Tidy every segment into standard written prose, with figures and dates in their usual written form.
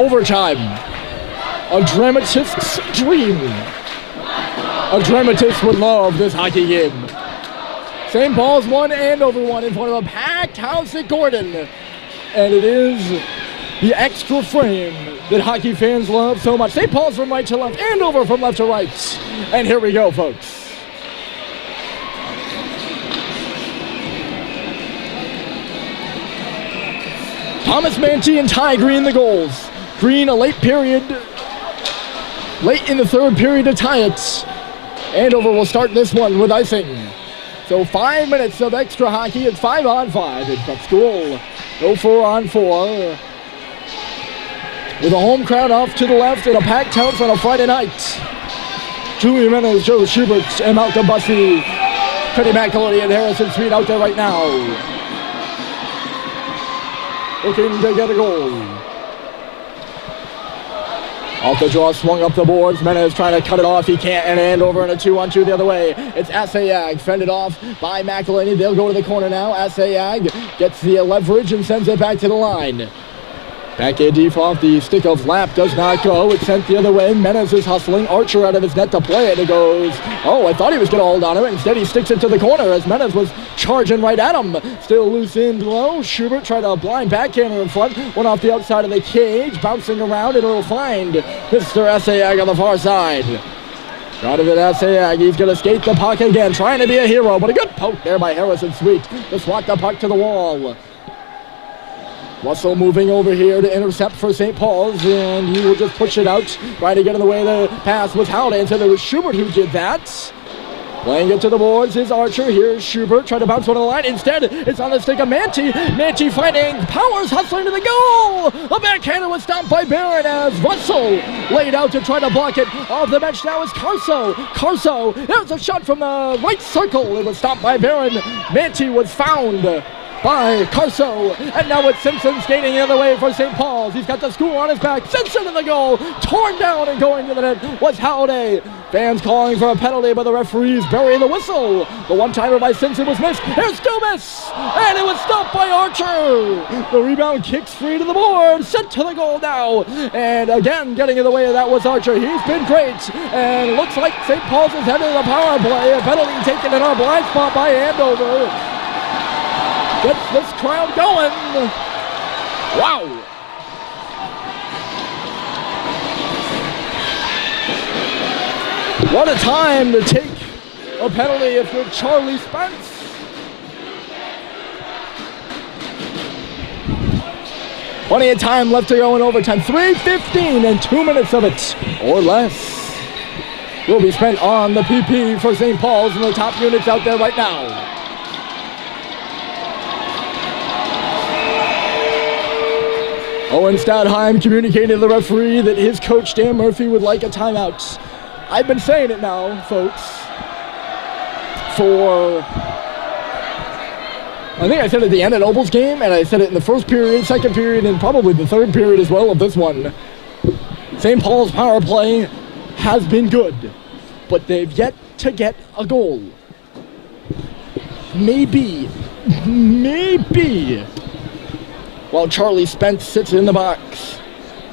overtime. A dramatist's dream. A dramatist would love this hockey game. St. Paul's won, Andover won in front of a packed house at Gordon. And it is the extra frame that hockey fans love so much. St. Paul's from right to left, Andover from left to right. And here we go, folks. Thomas Manti and Ty Green the goals. Green a late in the third period to tie it. Andover will start this one with icing. So 5 minutes of extra hockey. It's 5-on-5 in Prep School. No 4-on-4. With a home crowd off to the left and a packed house on a Friday night. Julie Jimenez, Joe Schubert, and Malcolm Bussey. Cuddy McElhenney and Harrison Sweet out there right now. Looking to get a goal. Off the draw, swung up the boards. Menez trying to cut it off. He can't, and Andover in a 2-on-2 the other way. It's Assayag, fended off by McElhenney. They'll go to the corner now. Assayag gets the leverage and sends it back to the line. Backhand deep off the stick of Lap does not go. It's sent the other way. Menez is hustling. Archer out of his net to play it. It goes, I thought he was going to hold on to it. Instead, he sticks it to the corner as Menez was charging right at him. Still loose in low. Schubert tried a blind backhander in front. Went off the outside of the cage. Bouncing around. It'll find Mr. Assayag on the far side. Out of it, Assayag. He's going to skate the puck again. Trying to be a hero, but a good poke there by Harrison Sweet to swat the puck to the wall. Russell moving over here to intercept for St. Paul's, and he will just push it out. Trying to get in the way of the pass was Howden, so there was Schubert who did that. Playing it to the boards is Archer. Here's Schubert trying to bounce one of the line. Instead, it's on the stick of Manti. Manti fighting. Powers hustling to the goal. A backhander was stopped by Barron as Russell laid out to try to block it. Off the bench now is Carso. Carso, there's a shot from the right circle. It was stopped by Barron. Manti was found by Carso, and now it's Simpson skating the other way for St. Paul's. He's got the school on his back. Simpson in the goal, torn down and going to the net was Halliday. Fans calling for a penalty, but the referees bury the whistle. The one-timer by Simpson was missed. Here's Dumas, and it was stopped by Archer. The rebound kicks free to the board, sent to the goal now, and again getting in the way of that was Archer. He's been great, and looks like St. Paul's is headed to the power play. A penalty taken in our blind spot by Andover. Gets this crowd going. Wow. What a time to take a penalty if you're Charlie Spence. Plenty of time left to go in overtime. 3:15 and 2 minutes of it, or less, will be spent on the PP for St. Paul's and the top units out there right now. Owen Stadheim communicated to the referee that his coach, Dan Murphy, would like a timeout. I've been saying it now, folks, I think I said it at the end of Noble's game, and I said it in the first period, second period, and probably the third period as well of this one. St. Paul's power play has been good, but they've yet to get a goal. Maybe, while Charlie Spence sits in the box,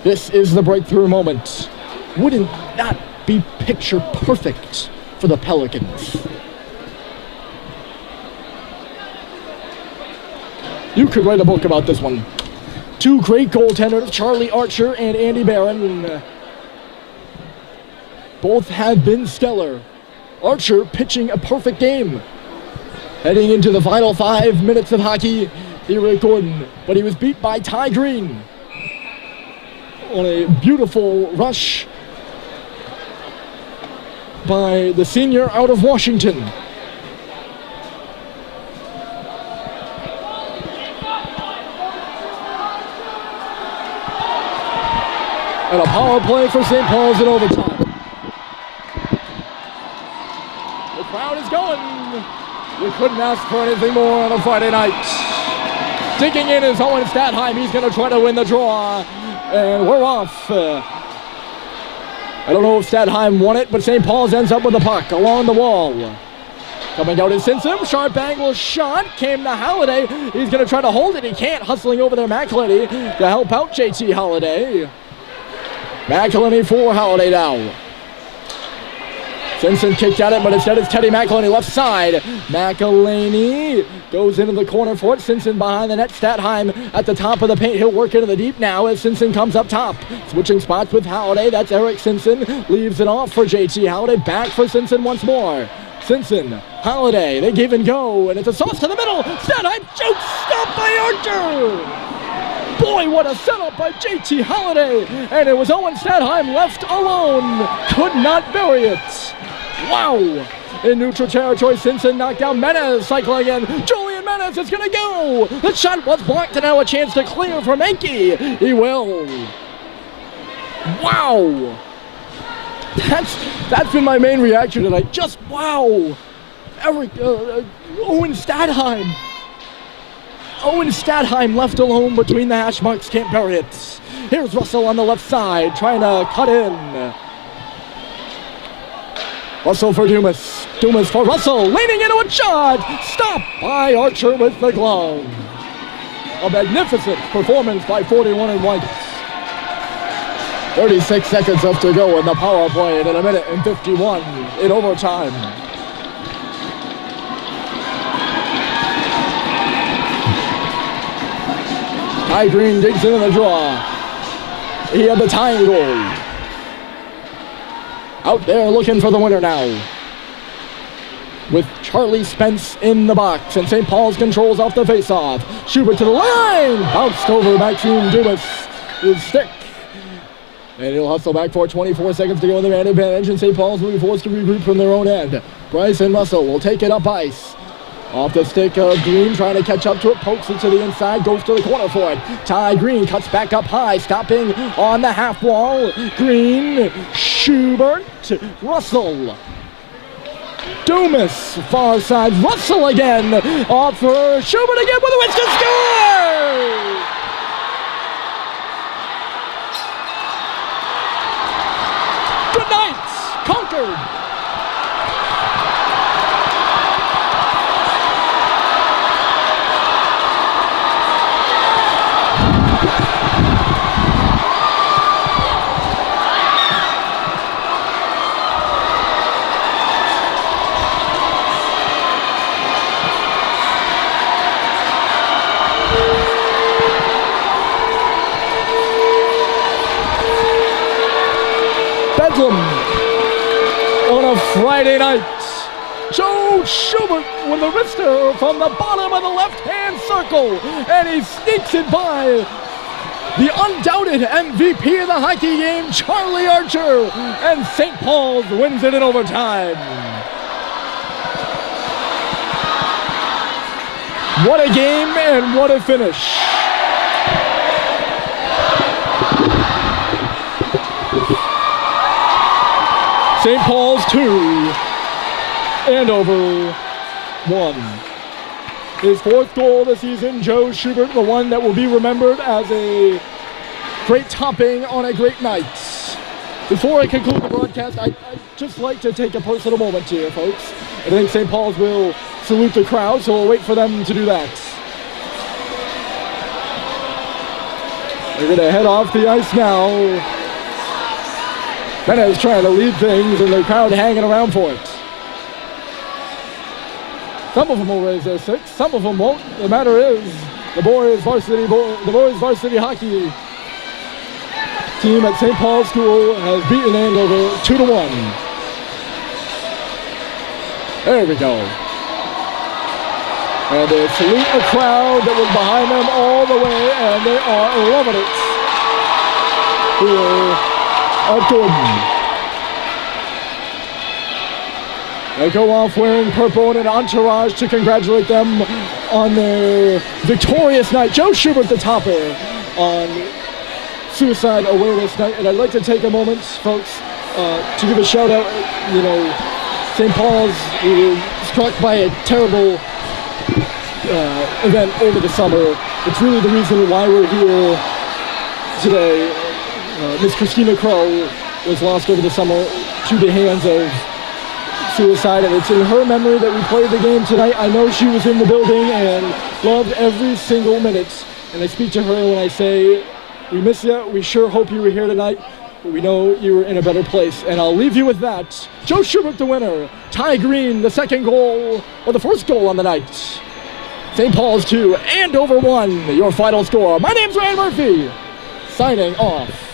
this is the breakthrough moment. Wouldn't that be picture perfect for the Pelicans? You could write a book about this one. Two great goaltenders, Charlie Archer and Andy Barron. Both have been stellar. Archer pitching a perfect game. Heading into the final 5 minutes of hockey here at Gordon, but he was beat by Ty Green on a beautiful rush by the senior out of Washington. And a power play for St. Paul's in overtime. The crowd is going. You couldn't ask for anything more on a Friday night. Digging in is Owen Stadheim. He's going to try to win the draw. And we're off. I don't know if Stadheim won it, but St. Paul's ends up with the puck along the wall. Coming out is Simpson. Sharp angle shot. Came to Halliday. He's going to try to hold it. He can't. Hustling over there, McElhenney to help out JT Halliday. McElhinney for Holiday now. Simpson kicked at it, but instead it's Teddy McElhinney left side. McElhinney goes into the corner for it. Simpson behind the net. Statheim at the top of the paint. He'll work into the deep now as Simpson comes up top. Switching spots with Holiday. That's Eric Simpson. Leaves it off for JT Holiday. Back for Simpson once more. Simpson, Holiday, they give and go, and it's a sauce to the middle. Statheim shoots, stopped by Archer. Boy, what a setup by JT Holiday. And it was Owen Statheim left alone. Could not bury it. Wow. In neutral territory, Simpson knocked down Menez, cycling again. Julian Menez is going to go. The shot was blocked, and now a chance to clear for Menke. He will. Wow. That's been my main reaction tonight. Just wow. Owen Statheim. Owen Statheim left alone between the hash marks, can't bury it. Here's Russell on the left side, trying to cut in. Russell for Dumas. Dumas for Russell, leaning into a shot. Stopped by Archer with the glove. A magnificent performance by 41 and White. 36 seconds left to go in the power play, and in a minute and 51 in overtime. Ty Green digs into the draw. He had the tying goal. Out there looking for the winner now. With Charlie Spence in the box, and St. Paul's controls off the faceoff. Schubert to the line! Bounced over Maxime Dumas. His stick. And he'll hustle back for 24 seconds to go in the man advantage, and St. Paul's will be forced to regroup from their own end. Bryson Russell will take it up ice. Off the stick of Green, trying to catch up to it, pokes it to the inside, goes to the corner for it. Ty Green cuts back up high, stopping on the half wall. Green, Schubert, Russell. Dumas, far side, Russell again. Off for Schubert again with a whisk and score! Good night, Concord. On a Friday night, Joe Schubert with a wrister from the bottom of the left-hand circle, and he sneaks it by the undoubted MVP of the hockey game, Charlie Archer, and St. Paul's wins it in overtime. What a game and what a finish. St. Paul's 2, Andover 1. His fourth goal of the season, Joe Schubert, the one that will be remembered as a great topping on a great night. Before I conclude the broadcast, I'd just like to take a personal moment here, folks. I think St. Paul's will salute the crowd, so we'll wait for them to do that. They're going to head off the ice now. Menez trying to lead things, and the crowd hanging around for it. Some of them will raise their sticks, some of them won't. The matter is, the boys varsity hockey team at St. Paul's School has beaten Andover 2-1. There we go. And they salute a crowd that was behind them all the way, and they are loving it here at Gordon. They go off wearing purple and an entourage to congratulate them on their victorious night. Joe Schubert, the topper, on Suicide Awareness Night. And I'd like to take a moment, folks, to give a shout out. You know, St. Paul's, we were struck by a terrible event over the summer. It's really the reason why we're here today. Miss Christina Crow was lost over the summer to the hands of suicide, and it's in her memory that we played the game tonight. I know she was in the building and loved every single minute, and I speak to her when I say, we miss you, we sure hope you were here tonight. but we know you're in a better place, and I'll leave you with that. Joe Schubert, the winner. Ty Green, the second goal, or the first goal on the night. St. Paul's 2, Andover 1, your final score. My name's Ryan Murphy, signing off.